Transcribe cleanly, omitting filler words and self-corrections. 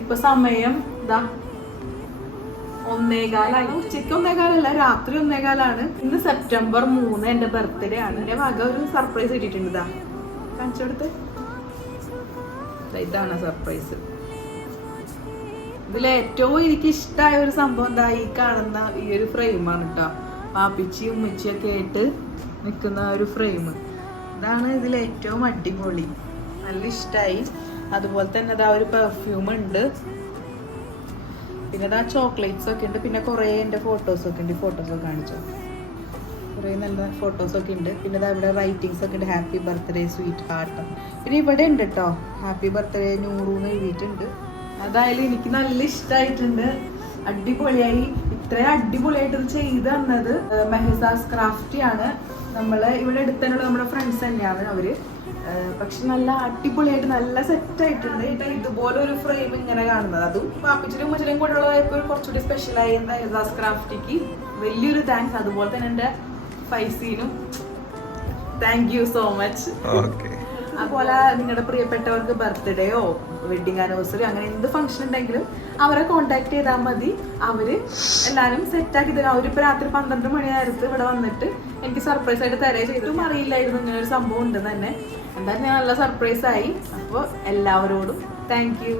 ഇപ്പൊ സമയം ഇതാ 1:15. ഉച്ചയ്ക്ക് 1:15, രാത്രി 1:15. ഇന്ന് സെപ്റ്റംബർ 3 എന്റെ ബർത്ത്ഡേ ആണ്. എന്റെ വക ഒരു സർപ്രൈസ് കിട്ടിയിട്ടുണ്ട്. ഇതാ കാണിച്ചു കൊടുത്ത്. ഇതാണ് സർപ്രൈസ്. ഇതിൽ ഏറ്റവും എനിക്ക് ഇഷ്ടമായ ഒരു സംഭവം എന്താ ഈ കാണുന്ന ഈ ഒരു ഫ്രെയിമാണ് കേട്ടോ. പാപ്പിച്ചിയും ഉമ്മച്ചിയൊക്കെ ആയിട്ട് നിൽക്കുന്ന ഒരു ഫ്രെയിം. ഇതാണ് ഇതിൽ ഏറ്റവും അടിപൊളി. നല്ല ഇഷ്ടമായി. അതുപോലെ തന്നെ അതാ ഒരു പെർഫ്യൂം ഉണ്ട്, പിന്നെ അതാ ചോക്ലേറ്റ്സ് ഒക്കെ ഉണ്ട്, പിന്നെ കുറേ എൻ്റെ ഫോട്ടോസൊക്കെ ഉണ്ട്. ഫോട്ടോസൊക്കെ കാണിച്ചോ, കുറേ നല്ല ഫോട്ടോസൊക്കെ ഉണ്ട്. പിന്നെ അതാ ഇവിടെ റൈറ്റിങ്സ് ഒക്കെ ഉണ്ട്, ഹാപ്പി ബർത്ത്ഡേ സ്വീറ്റ് ഹാർട്ട്. പിന്നെ ഇവിടെ ഉണ്ട് കേട്ടോ ഹാപ്പി ബർത്ത്ഡേ നൂറൂന്ന് എഴുതിയിട്ടുണ്ട്. അതായാലും എനിക്ക് നല്ല ഇഷ്ടമായിട്ടുണ്ട്, അടിപൊളിയായി. ഇത്രയും അടിപൊളിയായിട്ട് ഇത് ചെയ്ത് തന്നത് മെഹസാസ് ക്രാഫ്റ്റി ആണ്. നമ്മള് ഇവിടെ അടുത്തന്നെയുള്ള നമ്മുടെ ഫ്രണ്ട്സ് തന്നെയാണ് അവര്. പക്ഷെ നല്ല അടിപൊളിയായിട്ട് നല്ല സെറ്റ് ആയിട്ടുണ്ട്. ഇതുപോലെ ഒരു ഫ്രെയിം ഇങ്ങനെ കാണുന്നത്, അതും പാപ്പിച്ചിലും ഉമ്മച്ചിലും കൂടെ ഉള്ളതായപ്പോൾ കുറച്ചുകൂടി സ്പെഷ്യലായി. മെഹസാസ് ക്രാഫ്റ്റിക്ക് വലിയൊരു താങ്ക്സ്. അതുപോലെ തന്നെ എൻ്റെ ഫൈസീനും താങ്ക് യു സോ മച്ച്. അതുപോലെ നിങ്ങളുടെ പ്രിയപ്പെട്ടവർക്ക് ബർത്ത്ഡേയോ വെഡിങ് ആനിവേഴ്സറി അങ്ങനെ എന്ത് ഫംഗ്ഷൻ ഉണ്ടെങ്കിലും അവരെ കോണ്ടാക്ട് ചെയ്താൽ മതി. അവര് എല്ലാവരും സെറ്റാക്കി തരും. അവരിപ്പോൾ രാത്രി 12 മണി നേരത്ത് ഇവിടെ വന്നിട്ട് എനിക്ക് സർപ്രൈസ് ആയിട്ട് തരേ ചെയ്തിട്ടും അറിയില്ലായിരുന്നു ഇങ്ങനെ ഒരു സംഭവം ഉണ്ടെന്ന് തന്നെ. എന്തായാലും ഞാൻ നല്ല സർപ്രൈസ് ആയി. അപ്പോൾ എല്ലാവരോടും താങ്ക് യു.